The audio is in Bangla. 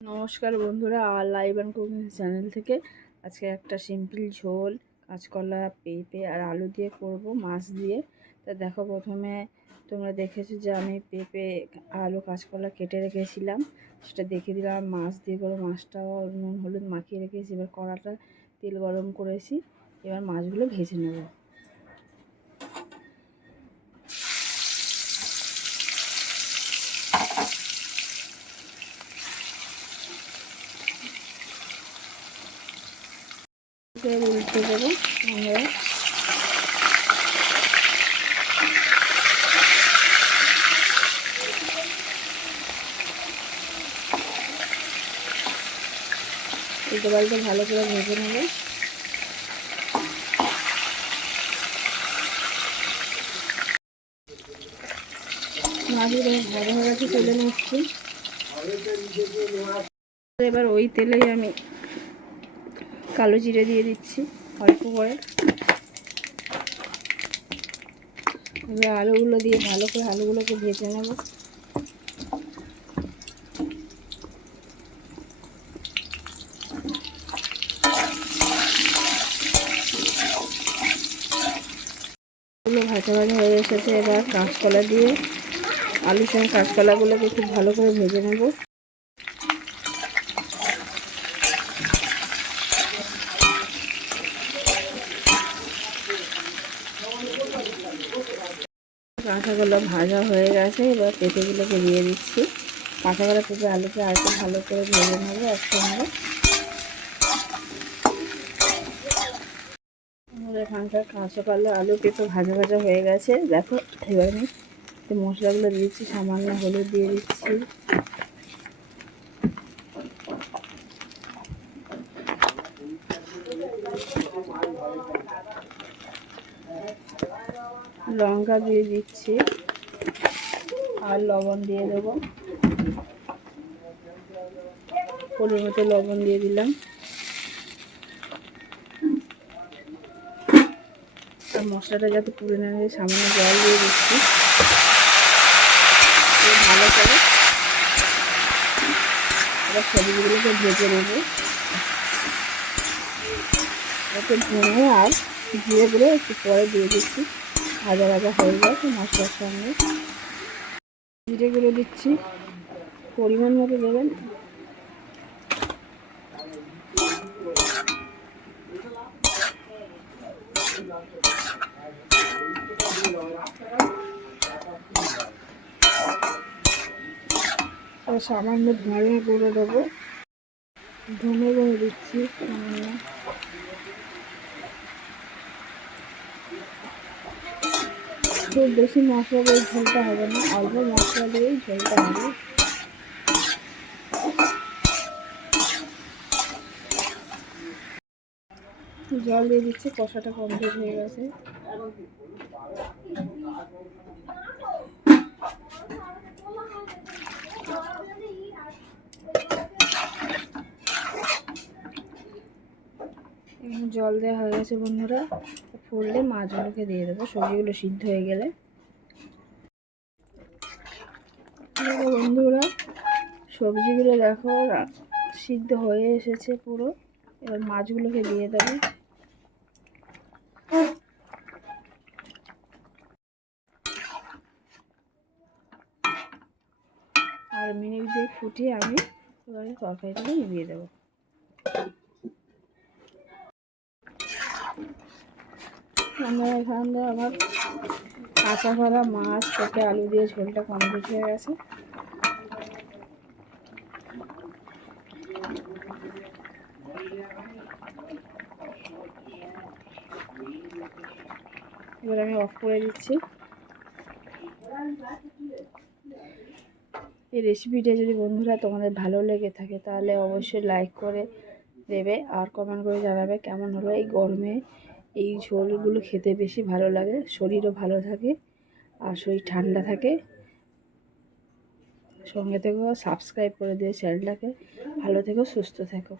নমস্কার বন্ধুরা, আর লাইভ অ্যান্ড কুকিং চ্যানেল থেকে আজকে একটা সিম্পল ঝোল, কাঁচকলা, পেঁপে আর আলু দিয়ে করব, মাছ দিয়ে। তা দেখো প্রথমে তোমরা দেখেছ যে আমি পেঁপে, আলু, কাঁচকলা কেটে রেখেছিলাম। সেটা দেখে দিলাম মাছ দিয়ে করে মাছটাও নুন, হলুদ মাখিয়ে রেখেছি। এবার কড়াটা তেল গরম করেছি, এবার মাছগুলো ভেজে নেব। উল্টে দেবো আমরা উল্টে পাল্টে ভালো করে ভেজে নেব। মাছগুলো ভাজা ভাজাতে তুলে নিচ্ছি। এবার ওই তেলেই আমি কালো জিরে দিয়ে দিচ্ছি, অল্প করে। এবার আলুগুলো দিয়ে ভালো করে আলুগুলোকে ভেজে নেব। ভাজা ভাজা হয়ে এসেছে, এবার কাঁচকলা দিয়ে। আলুর সঙ্গে কাঁচকলাগুলোকে খুব ভালো করে ভেজে নেব। কাঁচাগুলো ভাজা হয়ে গেছে, এবার পেঁপেগুলোকে দিয়ে দিচ্ছি। কাঁচাগুলো পেঁপে আলুকে আর একটু ভালো করে ভেজে নেব একসঙ্গে। এখানকার কাঁচাকলা আলু পেঁপে ভাজা ভাজা হয়ে গেছে। দেখো, এবার আমি মশলাগুলো দিচ্ছি, সামান্য হলুদ দিয়ে দিচ্ছি। লঙ্কা দিয়ে দিচ্ছি আর লবণ দিয়ে দেবো। পরির মতো লবণ দিয়ে দিলাম। আর মশলাটা যাতে পুড়ে না যায়, সামান্য জল দিয়ে দিচ্ছি। ভালো করে এবার সবজিগুলোকে ভেজে নেব। ওকে ধনে আর জিরেগুলো একটু পরে দিয়ে দিচ্ছি। ভাজা ভাজা হয়ে গেছে মশলার সঙ্গে। জিরেগুলো দিচ্ছি। পরিমাণ মতো দেবেন। সামান্য ধনে করে দেবো। ধনে করে দিচ্ছি। খুব বেশি মশলা দিয়ে ঝোলটা হবে না, অল্প মশলা দিয়েই ঝোলটা হবে। জল দিয়ে দিচ্ছি, কষাটা কমপ্লিট হয়ে গেছে। জল দেওয়া হয়ে গেছে বন্ধুরা। ফুললে মাছগুলোকে দিয়ে দেবো। সবজিগুলো সিদ্ধ হয়ে গেলে। বন্ধুরা, সবজিগুলো দেখো সিদ্ধ হয়ে এসেছে পুরো। এবার মাছগুলোকে দিয়ে দেবো। আর মিনিট দিয়ে ফুটিয়ে আমি তরকারিটাকে নিভিয়ে দেবো। আমরা এখানে আমার কাঁচা করা মাছ থেকে আলু দিয়ে ঝোলটা কমপ্লিট হয়ে গেছে। এবার আমি অফ করে দিচ্ছি। এই রেসিপিটা যদি বন্ধুরা তোমাদের ভালো লেগে থাকে, তাহলে অবশ্যই লাইক করে দেবে আর কমেন্ট করে জানাবে কেমন হলো এই গরমে এই ঝোলগুলো খেতে বেশি ভালো লাগে, শরীরও ভালো থাকে আর শরীর ঠান্ডা থাকে সঙ্গে থেকেও সাবস্ক্রাইব করে দিয়ে চ্যানেলটাকে ভালো থেকো, সুস্থ থেকো